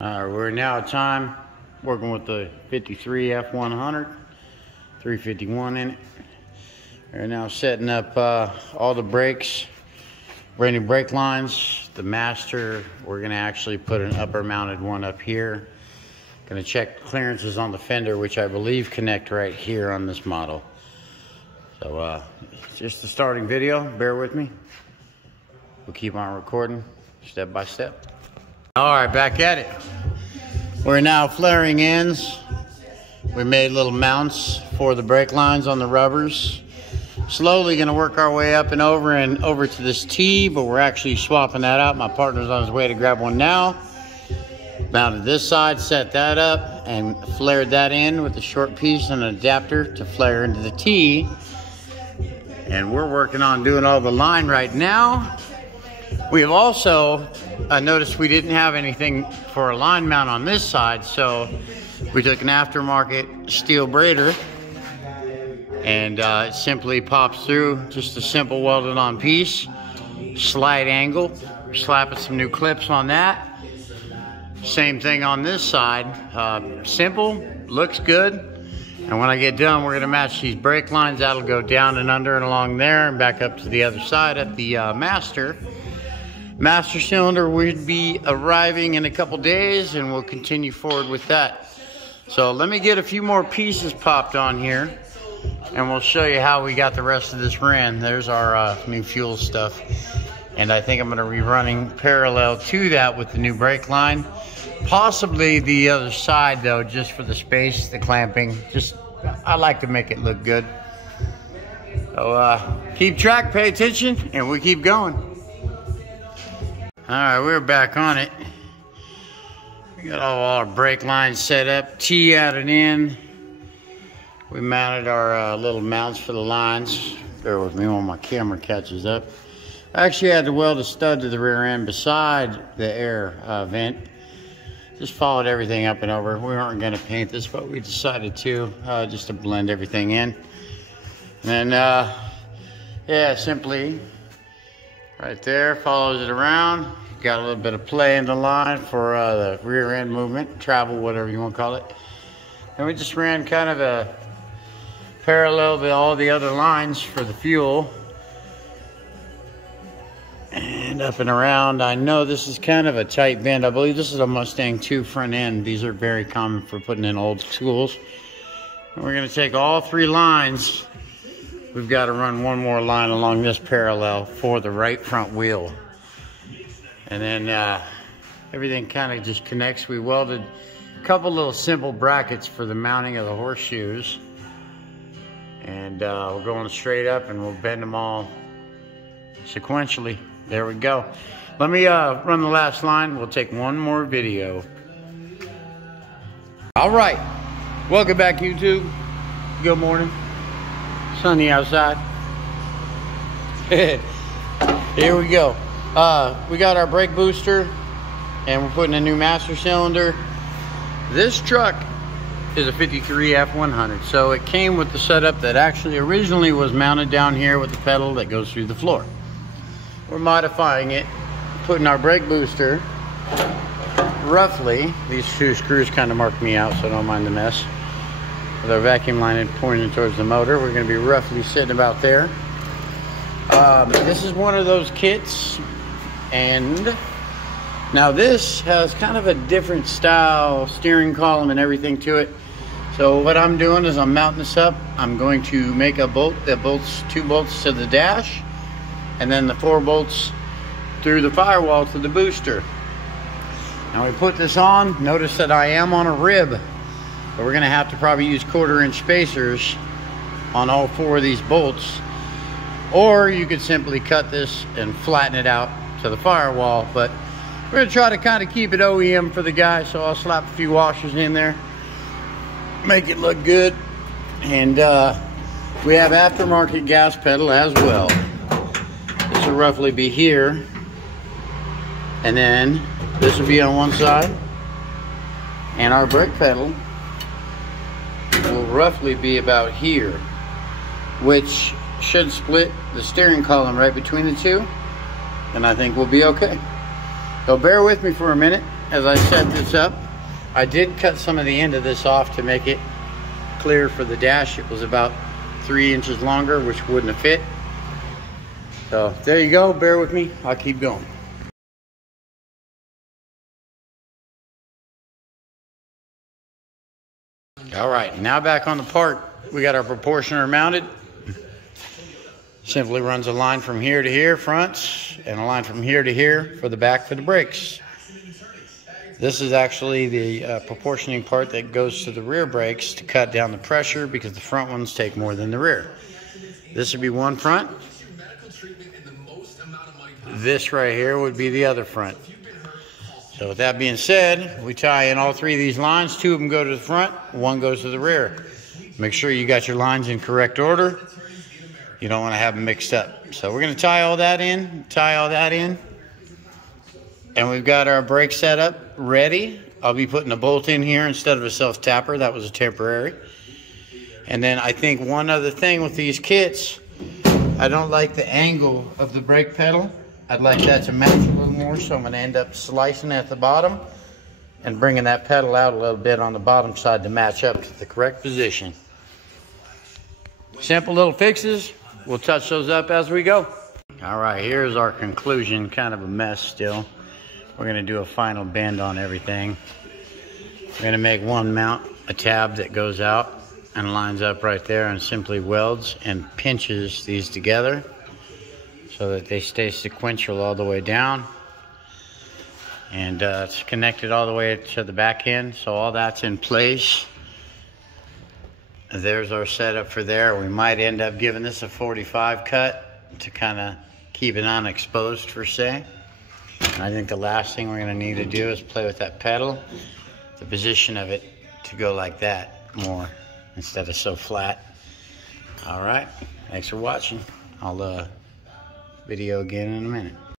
We're now at time working with the 53 F100, 351 in it. We're now setting up all the brakes, brand new brake lines. The master, we're gonna actually put an upper mounted one up here. Gonna check clearances on the fender, which I believe connect right here on this model. So it's just a starting video, bear with me. We'll keep on recording step by step. All right, back at it. We're now flaring ends. We made little mounts for the brake lines on the rubbers. Slowly gonna work our way up and over to this T, but we're actually swapping that out. My partner's on his way to grab one now. Mounted this side, set that up, and flared that in with a short piece and an adapter to flare into the T. And we're working on doing all the line right now. We have also noticed we didn't have anything for a line mount on this side, so we took an aftermarket steel braider and it simply pops through, just a simple welded on piece, slight angle, slapping some new clips on that. Same thing on this side, simple, looks good. And when I get done, we're gonna match these brake lines. That'll go down and under and along there and back up to the other side at the master. Master cylinder would be arriving in a couple days, and we'll continue forward with that. So let me get a few more pieces popped on here, and we'll show you how we got the rest of this ran. There's our new fuel stuff. And I think I'm gonna be running parallel to that with the new brake line. Possibly the other side though, just for the space, the clamping. I like to make it look good. So keep track, pay attention, and we keep going. All right, we're back on it. We got all our brake lines set up, T added in. We mounted our little mounts for the lines. Bear with me while my camera catches up. I actually had to weld a stud to the rear end beside the air vent. Just followed everything up and over. We weren't gonna paint this, but we decided to, just to blend everything in. And yeah, simply right there, follows it around. Got a little bit of play in the line for the rear end movement, travel, whatever you want to call it. And we just ran kind of a parallel to all the other lines for the fuel. And up and around. I know this is kind of a tight bend. I believe this is a Mustang 2 front end. These are very common for putting in old schools. And we're going to take all three lines. We've got to run one more line along this parallel for the right front wheel. And then everything kind of just connects. We welded a couple little simple brackets for the mounting of the horseshoes. And we're going straight up, and we'll bend them all sequentially. There we go. Let me run the last line. We'll take one more video. All right. Welcome back, YouTube. Good morning. Sunny outside. Here we go. We got our brake booster, and we're putting a new master cylinder. This truck is a 53 F100, so it came with the setup that actually originally was mounted down here with the pedal that goes through the floor. We're modifying it, putting our brake booster roughly, these two screws kind of mark me out, so don't mind the mess. With our vacuum line pointing towards the motor, we're going to be roughly sitting about there. This is one of those kits, and now this has kind of a different style steering column and everything to it. So what I'm doing is I'm mounting this up. I'm going to make a bolt that bolts 2 bolts to the dash, and then the 4 bolts through the firewall to the booster. Now we put this on. Notice that I am on a rib, but we're gonna have to probably use 1/4-inch spacers on all 4 of these bolts. Or you could simply cut this and flatten it out to the firewall, but we're gonna try to kind of keep it OEM for the guy, so I'll slap a few washers in there, make it look good. And we have aftermarket gas pedal as well. This will roughly be here, and then this will be on one side, and our brake pedal will roughly be about here, which should split the steering column right between the two, and I think we'll be okay. So bear with me for a minute. as I set this up, I did cut some of the end of this off to make it clear for the dash. It was about 3 inches longer, which wouldn't have fit. So there you go, bear with me, I'll keep going. All right, now back on the part. We got our proportioner mounted. Simply runs a line from here to here, fronts, and a line from here to here for the back for the brakes. This is actually the proportioning part that goes to the rear brakes to cut down the pressure, because the front ones take more than the rear. This would be one front. This right here would be the other front. So with that being said, we tie in all 3 of these lines. 2 of them go to the front, 1 goes to the rear. Make sure you got your lines in correct order. You don't want to have them mixed up. So we're going to tie all that in, and we've got our brake set up ready. I'll be putting a bolt in here instead of a self-tapper. That was a temporary. And then I think one other thing with these kits, I don't like the angle of the brake pedal. I'd like that to match a little more, so I'm going to end up slicing at the bottom and bringing that pedal out a little bit on the bottom side to match up to the correct position. Simple little fixes. We'll touch those up as we go. All right, here's our conclusion. Kind of a mess still. We're going to do a final bend on everything. We're going to make one mount, a tab that goes out and lines up right there and simply welds and pinches these together so that they stay sequential all the way down. And it's connected all the way to the back end, so all that's in place. There's our setup for there. We might end up giving this a 45 cut to kind of keep it unexposed per se. And I think the last thing we're going to need to do is play with that pedal, the position of it to go like that more instead of so flat. All right, thanks for watching. I'll video again in a minute.